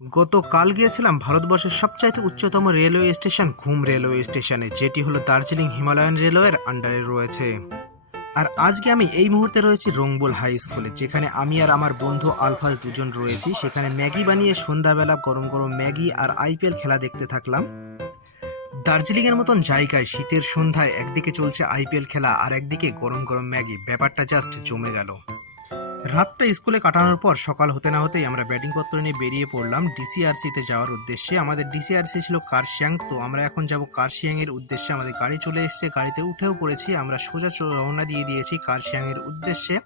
গতকাল গিয়েছিলাম ভারতবর্ষের সবচাইতে উচ্চতম রেলওয়ে স্টেশন ঘুম রেলওয়ে স্টেশনে, যেটি হলো দার্জিলিং হিমালয়ান রেলওয়ের আন্ডারে রয়েছে। আর আজকে আমি এই মুহূর্তে রয়েছি রংবুল হাই স্কুলে, যেখানে আমি আর আমার বন্ধু আলফাজ দুজন রয়েছি। সেখানে ম্যাগি বানিয়ে সন্ধ্যাবেলা গরম গরম ম্যাগি আর আইপিএল খেলা দেখতে থাকলাম। দার্জিলিংয়ের মতন জায়গায় শীতের সন্ধ্যায় একদিকে চলছে আইপিএল খেলা আর একদিকে গরম গরম ম্যাগি, ব্যাপারটা জাস্ট জমে গেল। রাতটা স্কুলে কাটানোর পর সকাল হতে না হতেই আমরা ব্যাটিংপত্র নিয়ে বেরিয়ে পড়লাম ডিসিআরসিতে যাওয়ার উদ্দেশ্যে। আমাদের ডিসিআরসি ছিল কার্শিয়াং, তো আমরা এখন যাব কার্শিয়াং এর উদ্দেশ্যে। আমাদের গাড়ি চলে এসেছে, গাড়িতে উঠেও পড়েছি, আমরা সোজা রওনা দিয়ে দিয়েছি কার্শিয়াং এর উদ্দেশ্যে।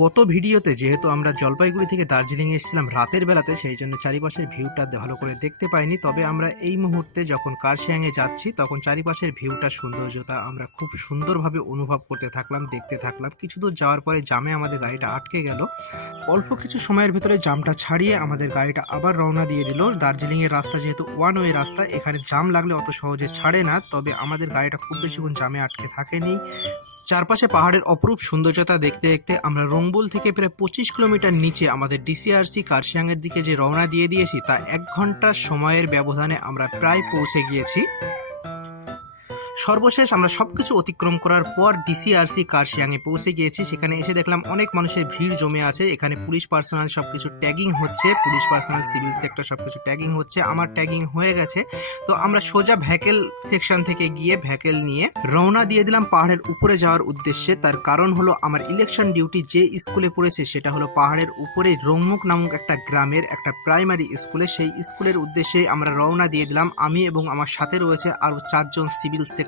গত ভিডিওতে যেহেতু আমরা জলপাইগুড়ি থেকে দার্জিলিং এসেছিলাম রাতের বেলাতে, সেই জন্য চারিপাশের ভিউটা ভালো করে দেখতে পাইনি। তবে আমরা এই মুহূর্তে যখন কার্শিয়াংয়ে যাচ্ছি তখন চারিপাশের ভিউটা সৌন্দর্যতা আমরা খুব সুন্দরভাবে অনুভব করতে থাকলাম, দেখতে থাকলাম। কিছু দূর যাওয়ার পরে জামে আমাদের গাড়িটা আটকে গেল। অল্প কিছু সময়ের ভেতরে জামটা ছাড়িয়ে আমাদের গাড়িটা আবার রওনা দিয়ে দিল। দার্জিলিংয়ের রাস্তা যেহেতু ওয়ান ওয়ে রাস্তা, এখানে জাম লাগলে অত সহজে ছাড়ে না। তবে আমাদের গাড়িটা খুব বেশিক্ষণ জামে আটকে থাকেনি। চারপাশে পাহাড়ের অপরূপ সৌন্দর্যতা দেখতে দেখতে আমরা রংবুল থেকে প্রায় 25 কিলোমিটার নিচে আমাদের ডিসিআরসি কার্শিয়াংয়ের দিকে যে রওনা দিয়ে দিয়েছি, তা 1 ঘন্টার সময়ের ব্যবধানে আমরা প্রায় পৌঁছে গিয়েছি। সর্বশেষ আমরা সবকিছু অতিক্রম করার পর ডিসিআরসি কার্শিয়াংয়ে পৌঁছে গিয়েছি। সেখানে এসে দেখলাম অনেক মানুষের ভিড় জমে আছে। এখানে পুলিশ পার্সোনাল সবকিছু ট্যাগিং হচ্ছে, পুলিশ পার্সোনাল, সিভিল সেক্টর সবকিছু ট্যাগিং হচ্ছে। আমার ট্যাগিং হয়ে গেছে, তো আমরা সোজা ভ্যাকেল সেকশন থেকে গিয়ে ভ্যাকেল নিয়ে রওনা দিয়ে দিলাম পাহাড়ের উপরে যাওয়ার উদ্দেশ্যে। তার কারণ হলো আমার ইলেকশন ডিউটি যে স্কুলে পড়েছে সেটা হলো পাহাড়ের উপরে রংমুখ নামক একটা গ্রামের একটা প্রাইমারি স্কুলে। সেই স্কুলের উদ্দেশ্যে আমরা রওনা দিয়ে দিলাম, আমি এবং আমার সাথে রয়েছে আরও 4 জন সিভিল সেক্টর।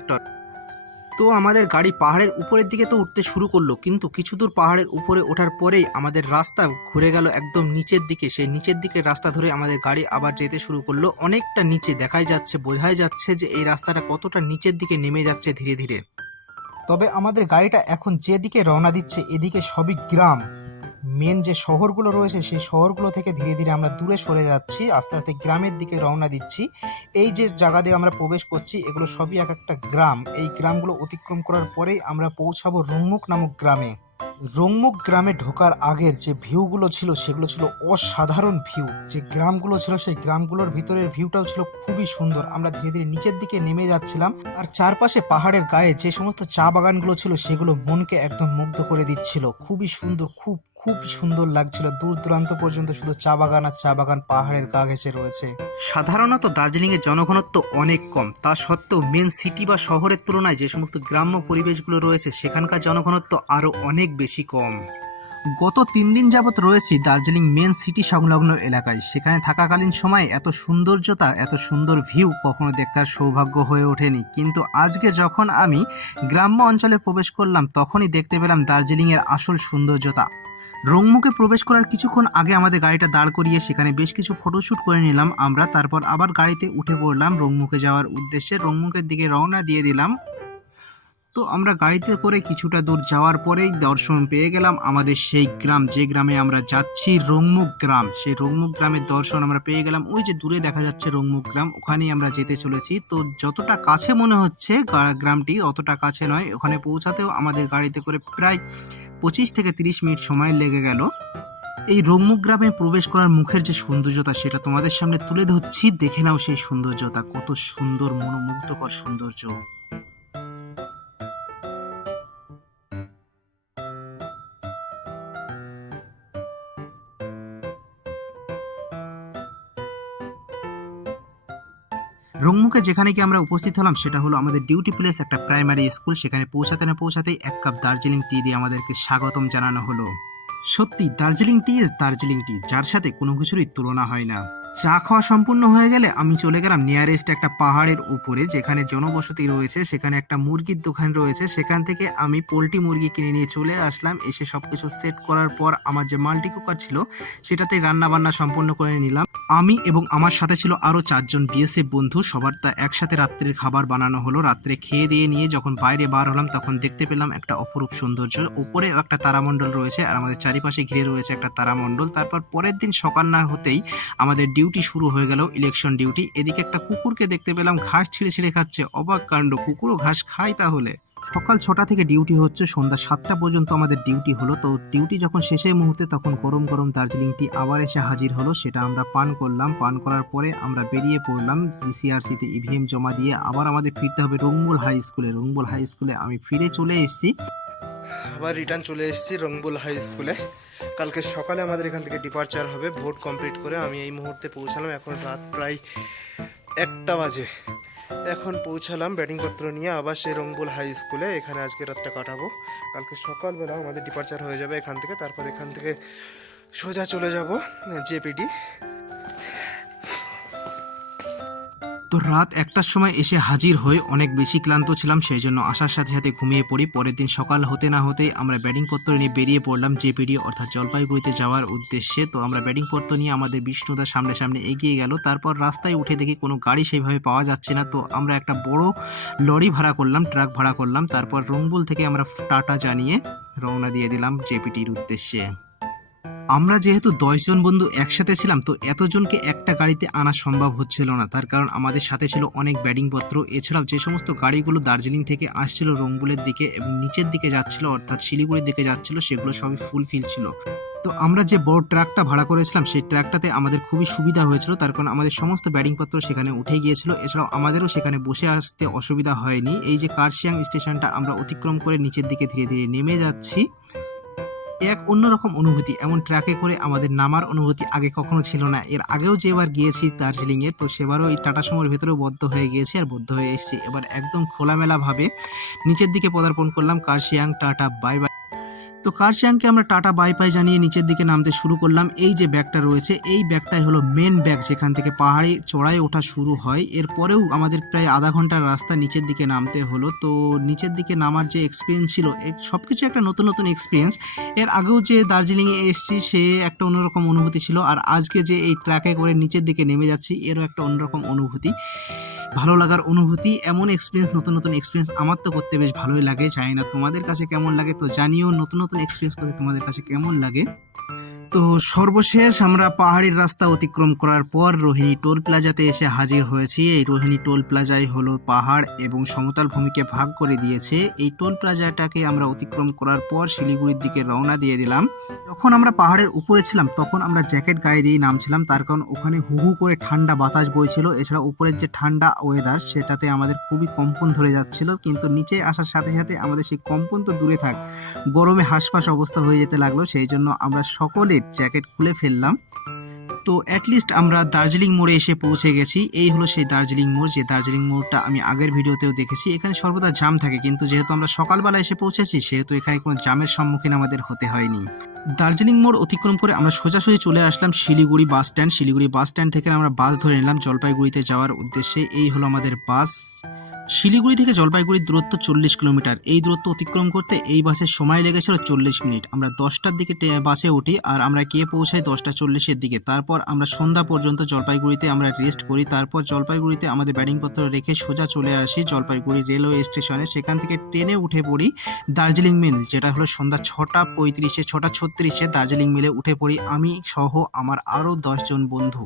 তো আমাদের গাড়ি পাহাড়ের উপরের দিকে তো উঠতে শুরু করলো, কিন্তু কিছু দূর পাহাড়ের উপরে ওঠার পরেই আমাদের রাস্তা ঘুরে গেল একদম নিচের দিকে। সেই নিচের দিকে রাস্তা ধরে আমাদের গাড়ি আবার যেতে শুরু করলো। অনেকটা নিচে দেখাই যাচ্ছে, বোঝাই যাচ্ছে যে এই রাস্তাটা কতটা নিচের দিকে নেমে যাচ্ছে ধীরে ধীরে। তবে আমাদের গাড়িটা এখন যেদিকে রওনা দিচ্ছে এদিকে সবই গ্রাম। মেন যে শহরগুলো রয়েছে সেই শহরগুলো থেকে ধীরে ধীরে আমরা দূরে সরে যাচ্ছি, আস্তে আস্তে গ্রামের দিকে রওনা দিচ্ছি। এই যে জায়গা দিয়ে আমরা প্রবেশ করছি এগুলো সবই এক একটা গ্রাম। এই গ্রামগুলো অতিক্রম করার পরেই আমরা পৌঁছাবো রংমুখ নামক গ্রামে। রংমুখ গ্রামে ঢোকার আগের যে ভিউগুলো ছিল সেগুলো ছিল অসাধারণ ভিউ। যে গ্রামগুলো ছিল সেই গ্রামগুলোর ভিতরের ভিউটাও ছিল খুবই সুন্দর। আমরা ধীরে ধীরে নিচের দিকে নেমে যাচ্ছিলাম, আর চারপাশে পাহাড়ের গায়ে যে সমস্ত চা বাগানগুলো ছিল সেগুলো মনকে একদম মুগ্ধ করে দিচ্ছিল। খুবই সুন্দর, খুব খুব সুন্দর লাগছিল। দূর দূরান্ত পর্যন্ত শুধু চা বাগান আর চা বাগান পাহাড়ের গা ঘেঁষে রয়েছে। সাধারণত দার্জিলিংয়ের জনঘনত্ব অনেক কম, তা সত্ত্বেও মেন সিটি বা শহরের তুলনায় যে সমস্ত গ্রাম্য পরিবেশগুলো রয়েছে সেখানকার জনঘনত্ব আরও অনেক বেশি কম। গত 3 দিন যাবৎ রয়েছি দার্জিলিং মেন সিটি সংলগ্ন এলাকায়। সেখানে থাকাকালীন সময়ে এত সৌন্দর্যতা, এত সুন্দর ভিউ কখনো দেখার সৌভাগ্য হয়ে ওঠেনি। কিন্তু আজকে যখন আমি গ্রাম্য অঞ্চলে প্রবেশ করলাম তখনই দেখতে পেলাম দার্জিলিংয়ের আসল সৌন্দর্যতা। রংমুখে প্রবেশ করার কিছুক্ষণ আগে আমাদের গাড়িটা দাঁড় করিয়ে সেখানে বেশ কিছু ফটোশ্যুট করে নিলাম আমরা। তারপর আবার গাড়িতে উঠে পড়লাম রংমুখে যাওয়ার উদ্দেশ্যে। রংমুখের দিকে রওনা দিয়ে দিলাম। তো আমরা গাড়িতে করে কিছুটা দূর যাওয়ার পরেই দর্শন পেয়ে গেলাম আমাদের সেই গ্রাম, যে গ্রামে আমরা যাচ্ছি রংমুখ গ্রাম। সেই রংমুখ গ্রামের দর্শন আমরা পেয়ে গেলাম। ওই যে দূরে দেখা যাচ্ছে রংমুখ গ্রাম, ওখানেই আমরা যেতে চলেছি। তো যতটা কাছে মনে হচ্ছে গ্রামটি, অতটা কাছে নয়। ওখানে পৌঁছাতেও আমাদের গাড়িতে করে প্রায় 25 থেকে 30 মিনিট সময় লেগে গেল। এই রংমুখ গ্রামে প্রবেশ করার মুখের যে সৌন্দর্যতা সেটা তোমাদের সামনে তুলে ধরছি, দেখে নাও সেই সৌন্দর্যতা, কত সুন্দর, মনোমুগ্ধকর সৌন্দর্য। রংমুখে যেখানে কি আমরা উপস্থিত হলাম সেটা হলো আমাদের ডিউটি প্লেস, একটা প্রাইমারি স্কুল। সেখানে পৌঁছাতে না পৌঁছাতেই 1 কাপ দার্জিলিং টি দিয়ে আমাদেরকে স্বাগতম জানানো হলো। সত্যি দার্জিলিং টি ইজ দার্জিলিং টি, যার সাথে কোনো কিছুরই তুলনা হয় না। চা খাওয়া সম্পূর্ণ হয়ে গেলে আমি চলে গেলাম নিয়ারেস্ট একটা পাহাড়ের উপরে, যেখানে জনবসতি রয়েছে। সেখানে একটা মুরগির দোকান রয়েছে, সেখান থেকে আমি পোলট্রি মুরগি কিনে নিয়ে চলে আসলাম। এসে সবকিছু সেট করার পর আমার যে মাল্টি কুকার ছিল সেটাতে রান্না বান্না সম্পূর্ণ করে নিলাম। আমি এবং আমার সাথে ছিল আরও 4 জন বিএসএফ বন্ধু। সবার তা একসাথে রাত্রের খাবার বানানো হলো। রাত্রে খেয়ে দিয়ে নিয়ে যখন বাইরে বার হলাম তখন দেখতে পেলাম একটা অপরূপ সৌন্দর্য। উপরে একটা তারামণ্ডল রয়েছে আর আমাদের চারিপাশে ঘিরে রয়েছে একটা তারামণ্ডল। তারপর পরের দিন সকাল না হতেই আমাদের ডিউটি শুরু হয়ে গেল, ইলেকশন ডিউটি। এদিকে একটা কুকুরকে দেখতে পেলাম ঘাস ছিঁড়ে ছিঁড়ে খাচ্ছে। অবাক কাণ্ড, কুকুরও ঘাস খায় তাহলে! সকাল 6টা থেকে ডিউটি হচ্ছে, সন্ধ্যা 7টা পর্যন্ত আমাদের ডিউটি হলো। তো ডিউটি যখন শেষের মুহূর্তে তখন গরম গরম দার্জিলিং টি আবার এসে হাজির হলো, সেটা আমরা পান করলাম। পান করার পরে আমরা বেরিয়ে পড়লাম ডিসিআরসিতে ইভিএম জমা দিয়ে। আবার আমাদের ফিরতে হবে রংবুল হাই স্কুলে। রংবুল হাই স্কুলে আমি ফিরে চলে এসেছি, আবার রিটার্ন চলে এসেছি রংবুল হাই স্কুলে। কালকে সকালে আমাদের এখান থেকে ডিপারচার হবে ভোট কমপ্লিট করে। আমি এই মুহূর্তে পৌঁছালাম, এখন রাত প্রায় 1টা বাজে। এখন পৌঁছালাম ব্যাটিংপত্র নিয়ে আবার সেই রংবুল হাই স্কুলে। এখানে আজকে রাতটা কাটাবো, কালকে সকালবেলা আমাদের ডিপারচার হয়ে যাবে এখান থেকে। তারপর এখান থেকে সোজা চলে যাব জেপিডি। তো রাত 1টার সময় এসে হাজির হয়ে অনেক বেশি ক্লান্ত ছিলাম, সেই জন্য আসার সাথে সাথে ঘুমিয়ে পড়ি। পরের দিন সকাল হতে না হতেই আমরা ব্যাটিংপত্র নিয়ে বেরিয়ে পড়লাম জেপিডি অর্থাৎ জলপাইগুড়িতে যাওয়ার উদ্দেশ্যে। তো আমরা ব্যাটিংপত্র নিয়ে আমাদের বিষ্ণুদার সামনে সামনে এগিয়ে গেল। তারপর রাস্তায় উঠে দেখি কোনো গাড়ি সেইভাবে পাওয়া যাচ্ছে না। তো আমরা একটা বড় লরি ভাড়া করলাম, ট্রাক ভাড়া করলাম। তারপর রংবুল থেকে আমরা টাটা জানিয়ে রওনা দিয়ে দিলাম জেপিডির উদ্দেশ্যে। আমরা যেহেতু 10 জন বন্ধু একসাথে ছিলাম, তো এতজনকে একটা গাড়িতে আনা সম্ভব হচ্ছিল না। তার কারণ আমাদের সাথে ছিল অনেক ব্যাটিংপত্র। এছাড়াও যে সমস্ত গাড়িগুলো দার্জিলিং থেকে আসছিল রংবুলের দিকে এবং নিচের দিকে যাচ্ছিল অর্থাৎ শিলিগুড়ির দিকে যাচ্ছিল, সেগুলো সবই ফুলফিল ছিল। তো আমরা যে বড় ট্রাকটা ভাড়া করেছিলাম সেই ট্রাকটাতে আমাদের খুবই সুবিধা হয়েছিল, তার কারণ আমাদের সমস্ত ব্যাটিংপত্র সেখানে উঠে গিয়েছিল। এছাড়াও আমাদেরও সেখানে বসে আসতে অসুবিধা হয়নি। এই যে কার্শিয়াং স্টেশনটা আমরা অতিক্রম করে নিচের দিকে ধীরে ধীরে নেমে যাচ্ছি, এক অন্যরকম অনুভূতি। এমন ট্রাকে করে আমাদের নামার অনুভূতি আগে কখনো ছিল না। এর আগেও যেবার গিয়েছি দার্জিলিংয়ে, তো সেবারও এই টাটা সময়ের ভেতরেও বদ্ধ হয়ে গিয়েছি আর বদ্ধ হয়ে এসেছি। এবার একদম খোলামেলাভাবে নিচের দিকে পদার্পণ করলাম। Kurseong tata bye bye. তো কার্শিয়াংকে আমরা টাটা বাই বাই জানিয়ে নিচের দিকে নামতে শুরু করলাম। এই যে ব্যাগটা রয়েছে এই ব্যাগটাই হলো মেন ব্যাগ, যেখান থেকে পাহাড়ে চড়াই ওঠা শুরু হয়। এরপরেও আমাদের প্রায় আধা ঘন্টার রাস্তা নিচের দিকে নামতে হলো। তো নিচের দিকে নামার যে এক্সপিরিয়েন্স ছিল, সব কিছু একটা নতুন নতুন এক্সপিরিয়েন্স। এর আগেও যে দার্জিলিংয়ে এসেছি সে একটা অন্যরকম অনুভূতি ছিল, আর আজকে যে এই ট্রাকে করে নিচের দিকে নেমে যাচ্ছি এরও একটা অন্যরকম অনুভূতি, ভালো লাগার অনুভূতি। এমন এক্সপিরিয়েন্স, নতুন নতুন এক্সপিরিয়েন্স আমার তো করতে বেশ ভালোই লাগে। জানি না তোমাদের কাছে কেমন লাগে, তো জানিও নতুন নতুন এক্সপিরিয়েন্স করতে তোমাদের কাছে কেমন লাগে। তো সর্বশেষ আমরা পাহাড়ির রাস্তা অতিক্রম করার পর রোহিণী টোল প্লাজাতে এসে হাজির হয়েছি। এই রোহিণী টোল প্লাজাই হলো পাহাড় এবং সমতল ভূমিকে ভাগ করে দিয়েছে। এই টোল প্লাজাটাকে আমরা অতিক্রম করার পর শিলিগুড়ির দিকে রওনা দিয়ে দিলাম। যখন আমরা পাহাড়ের উপরে ছিলাম তখন আমরা জ্যাকেট গায়ে দিয়ে নামছিলাম, তার কারণ ওখানে হু হু করে ঠান্ডা বাতাস বইছিল। এছাড়া উপরের যে ঠান্ডা ওয়েদার সেটাতে আমাদের খুবই কম্পন ধরে যাচ্ছিল, কিন্তু নিচে আসার সাথে সাথে আমাদের সেই কম্পন তো দূরে থাক, গরমে হাঁসফাঁস অবস্থা হয়ে যেতে লাগলো। সেই জন্য আমরা সকলে জ্যাকেট খুলে ফেললাম। তো অ্যাটলিস্ট আমরা দার্জিলিং মোড়ে এসে পৌঁছে গেছি। এই হলো সেই দার্জিলিং মোড়, যে দার্জিলিং মোড়টা আমি আগের ভিডিওতেও দেখেছি। এখানে সর্বদা জাম থাকে, কিন্তু যেহেতু আমরা সকালবেলা এসে পৌঁছেছি সেহেতু এখানে কোনো জামের সম্মুখীন আমাদের হতে হয়নি। দার্জিলিং মোড় অতিক্রম করে আমরা সোজাসুজি চলে আসলাম Siliguri bus stand. Siliguri bus stand থেকে আমরা বাস ধরে নিলাম জলপাইগুড়িতে যাওয়ার উদ্দেশ্যে। এই হলো আমাদের বাস। শিলিগুড়ি থেকে জলপাইগুড়ির দূরত্ব 40 কিলোমিটার। এই দূরত্ব অতিক্রম করতে এই বাসের সময় লেগেছিল 40 মিনিট। আমরা 10টার দিকে বাসে উঠি আর আমরা গিয়ে পৌঁছাই 10টা 40-এর দিকে। তারপর আমরা সন্ধ্যা পর্যন্ত জলপাইগুড়িতে আমরা রেস্ট করি। তারপর জলপাইগুড়িতে আমাদের ব্যাটিংপত্র রেখে সোজা চলে আসি জলপাইগুড়ি রেলওয়ে স্টেশনে। সেখান থেকে ট্রেনে উঠে পড়ি দার্জিলিং মেল, যেটা হলো সন্ধ্যা 6টা 35-এ 6টা 36-এ দার্জিলিং মেলে উঠে পড়ি আমি সহ আমার আরও 10 জন বন্ধু।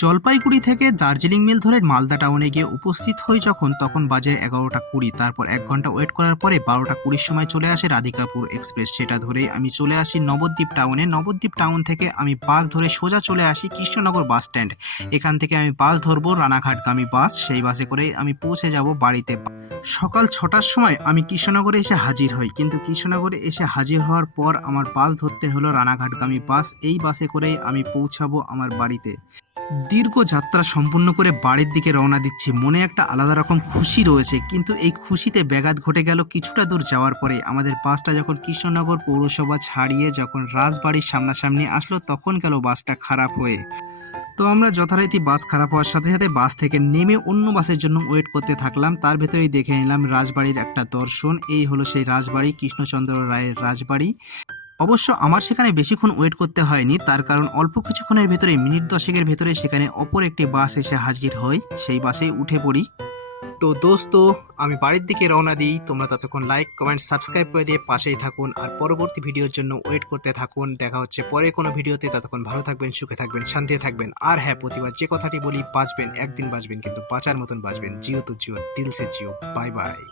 জলপাইগুড়ি থেকে দার্জিলিং মেল ধরে মালদা টাউনে গিয়ে উপস্থিত হই তখন বাজে 11টা 20। তারপর 1 ঘন্টা ওয়েট করার পরে 12টা 20-র সময় চলে আসে রাধিকাপুর এক্সপ্রেস। সেটা ধরে আমি চলে আসি নবদ্বীপ টাউনে। নবদ্বীপ টাউন থেকে আমি বাস ধরে সোজা চলে আসি কৃষ্ণনগর বাস স্ট্যান্ড। এখান থেকে আমি বাস ধরবো রানাঘাটগামী বাস, সেই বাসে করে আমি পৌঁছে যাব বাড়িতে। সকাল 6টার সময় আমি কৃষ্ণনগরে এসে হাজির হই, কিন্তু কৃষ্ণনগরে এসে হাজির হওয়ার পর আমার বাস ধরতে হলো রানাঘাটগামী বাস। এই বাসে করেই আমি পৌঁছাবো আমার বাড়িতে। দীর্ঘ যাত্রা সম্পূর্ণ করে বাড়ির দিকে রওনা দিচ্ছি। মনে একটা আলাদা রকম খুশি রয়েছে, কিন্তু এই খুশিতে ব্যাঘাত ঘটে গেল কিছুটা দূর যাওয়ার পরে। আমাদের বাসটা যখন কৃষ্ণনগর পৌরসভা ছাড়িয়ে যখন রাজবাড়ির সামনাসামনি আসলো তখন গেল বাসটা খারাপ হয়ে। তো আমরা যথারীতি বাস খারাপ হওয়ার সাথে সাথে বাস থেকে নেমে অন্য বাসের জন্য ওয়েট করতে থাকলাম। তার ভেতরেই দেখে নিলাম রাজবাড়ির একটা দর্শন। এই হলো সেই রাজবাড়ি, কৃষ্ণচন্দ্র রায়ের রাজবাড়ি। অবশ্য আমার সেখানে বেশিক্ষণ ওয়েট করতে হয়নি, তার কারণ অল্প কিছুক্ষণের ভেতরে মিনিট 10-এর ভেতরে সেখানে অপর একটি বাস এসে হাজির হয়, সেই বাসেই উঠে পড়ি। তো দোস্ত আমি বাড়ির দিকে রওনা দিই। তোমরা ততক্ষণ লাইক কমেন্ট সাবস্ক্রাইব করে দিয়ে পাশেই থাকুন আর পরবর্তী ভিডিওর জন্য ওয়েট করতে থাকুন। দেখা হচ্ছে পরে কোনো ভিডিওতে। ততক্ষণ ভালো থাকবেন, সুখে থাকবেন, শান্তিতে থাকবেন। আর হ্যাঁ, প্রতিবার যে কথাটি বলি, বাঁচবেন একদিন বাঁচবেন, কিন্তু বাঁচার মতন বাঁচবেন। জিও তো জিও, দিল সে জিও। Bye bye.